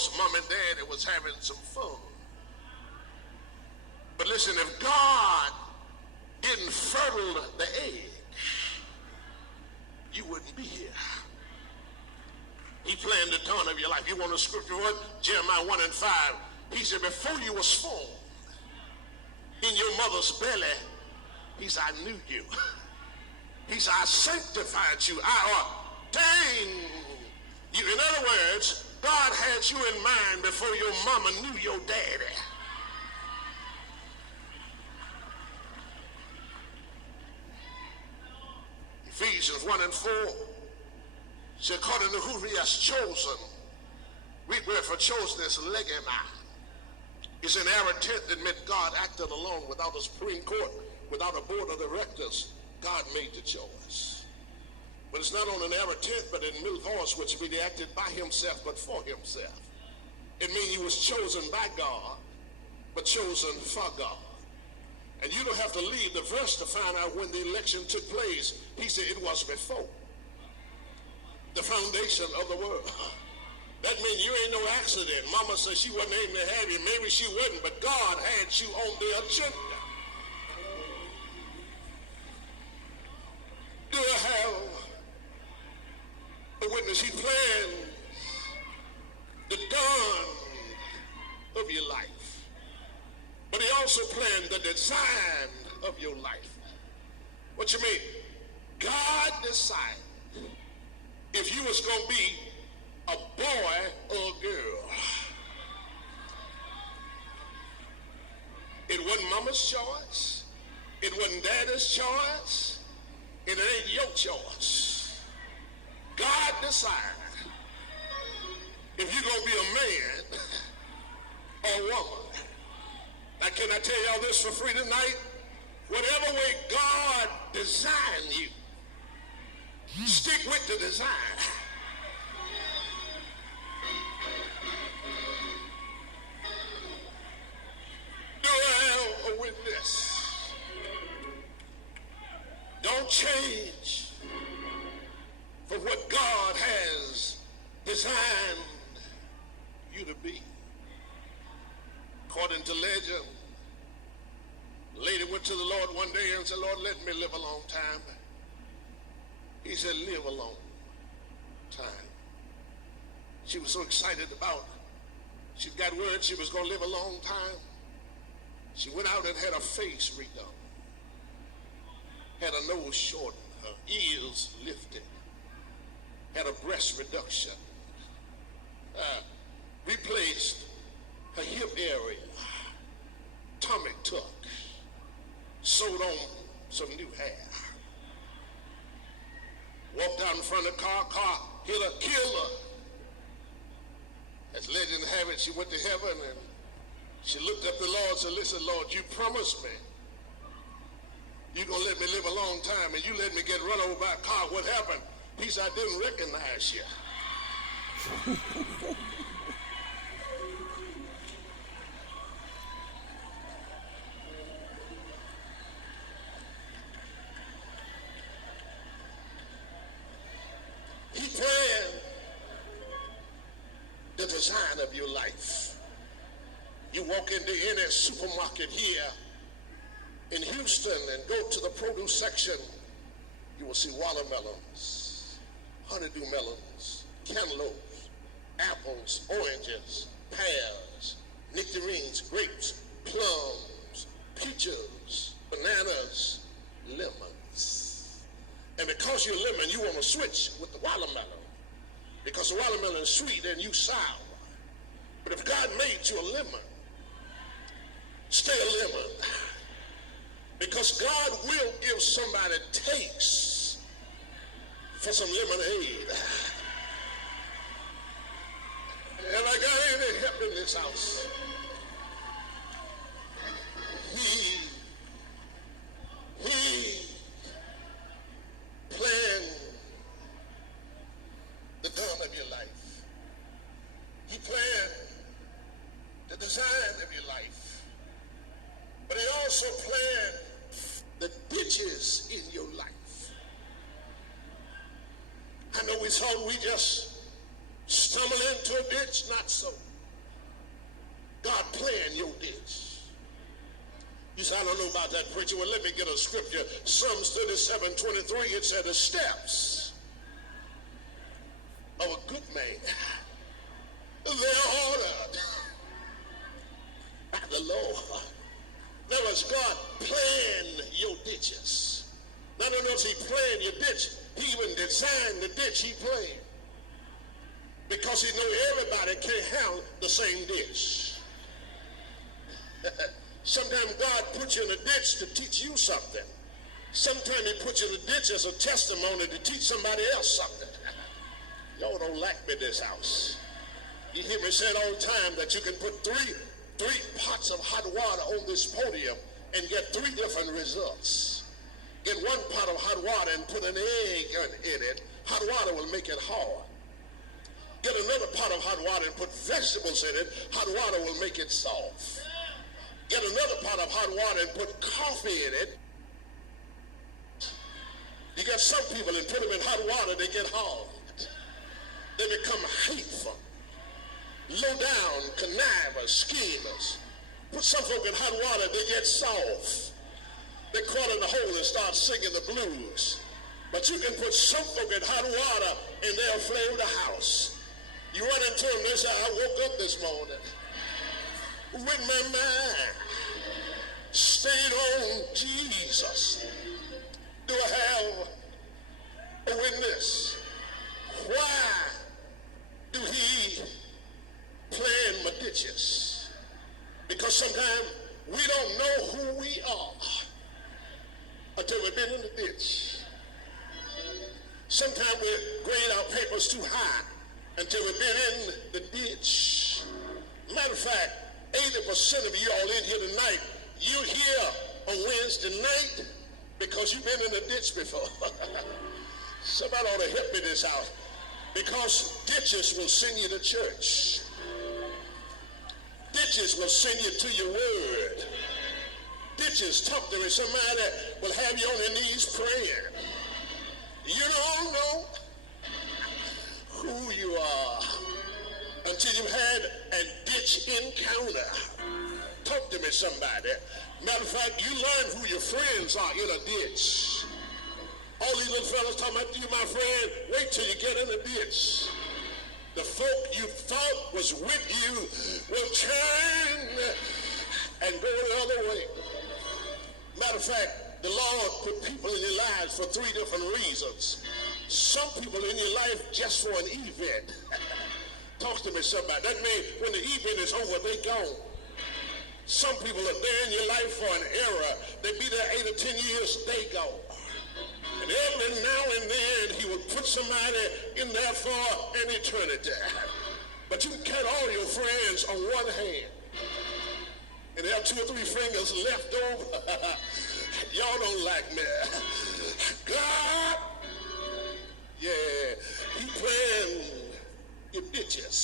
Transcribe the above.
because mom and daddy was having some fun. But listen, if God didn't fertile the egg, you wouldn't be here. He planned the dawn of your life. You want a scripture word? Jeremiah 1:5. He said, before you were formed in your mother's belly, he said, I knew you. He said, I sanctified you. I ordained you. In other words, God had you in mind before your mama knew your daddy. Ephesians 1:4 says, according to who he has chosen, we were for chosen as legema. It's an error tenth that meant God acted alone without a Supreme Court, without a board of directors. God made the choice. But it's not on an error tenth, but in middle voice, which means he acted by himself, but for himself. It means he was chosen by God, but chosen for God. And you don't have to leave the verse to find out when the election took place. He said it was before the foundation of the world. That means you ain't no accident. Mama said she wasn't aiming to have you. Maybe she wasn't, but God had you on the agenda. Do I have a witness? He planned the dawn of your life, but he also planned the design of your life. What you mean? God decided if you was going to be a boy or a girl. It wasn't mama's choice. It wasn't daddy's choice. And it ain't your choice. God decided if you're going to be a man or a woman. Now, can I tell y'all this for free tonight? Whatever way God designed you, stick with the design. Do I have a witness? Don't change for what God has designed you to be. According to legend, a lady went to the Lord one day and said, Lord, let me live a long time. He said, live a long time. She was so excited about it. She got word she was going to live a long time. She went out and had her face redone, had her nose shortened, her ears lifted, had a breast reduction, replaced her hip area, tummy tuck, sewed on some new hair. Walked out in front of the car hit her, killed her. As legend have it, she went to heaven and she looked up the Lord and said, listen, Lord, you promised me you're going to let me live a long time and you let me get run over by a car. What happened? He said, I didn't recognize you. He planned the design of your life. You walk into any supermarket here in Houston and go to the produce section, you will see watermelons, honeydew melons, cantaloupes, apples, oranges, pears, nectarines, grapes, plums, peaches, bananas, lemons. And because you're lemon, you want to switch with the watermelon because the watermelon is sweet and you sour. But if God made you a lemon, stay a lemon. Because God will give somebody takes for some lemonade. And I got any help in this house. He planned the dawn of your life. He planned the design of your life. But he also planned the ditches in your life. I know we thought we just stumbled into a ditch, not so. God planned your ditch. You say, I don't know about that, preacher. Well, let me get a scripture. Psalms 37:23, it said, the steps of a good man, they're ordered by the Lord. In other words, God planned your ditches. Not only does he plan your ditch, he even designed the ditch he planned. Because he knows everybody can't handle the same ditch. Sometimes God puts you in a ditch to teach you something. Sometimes he puts you in a ditch as a testimony to teach somebody else something. Y'all don't like me in this house. You hear me say it all the time that you can put three pots of hot water on this podium and get 3 different results. Get 1 pot of hot water and put an egg in it. Hot water will make it hard. Get another pot of hot water and put vegetables in it. Hot water will make it soft. Get another pot of hot water and put coffee in it. You got some people and put them in hot water, they get hard. They become hateful, low down, connivers, schemers. Put some folk in hot water, they get soft. They crawl in the hole and start singing the blues. But you can put some folk in hot water and they'll flame the house. You run into them, they say, I woke up this morning with my mind stayed on Jesus. Do I have a witness? Why do he plan my ditches? Because sometimes we don't know who we are until we've been in the ditch. Sometimes we grade our papers too high until we've been in the ditch. Matter of fact, 80% of you all in here tonight, you're here on Wednesday night because you've been in the ditch before. Somebody ought to help me this out. Because ditches will send you to church. Ditches will send you to your word. Ditches, talk to me, somebody will have you on your knees praying. You don't know who you are until you've had a ditch encounter. Talk to me, somebody. Matter of fact, you learn who your friends are in a ditch. All these little fellas talking about you, my friend, wait till you get in the ditch. The folk you thought was with you will turn and go the other way. Matter of fact, the Lord put people in your lives for 3 different reasons. Some people in your life just for an event. Talk to me, somebody. That means when the event is over, they gone. Some people are there in your life for an era. They be there 8 or 10 years, they go. And every now and then, he will put somebody in there for an eternity. But you can count all your friends on one hand. And there are 2 or 3 fingers left over. Y'all don't like me. God, yeah, he planned your ditches.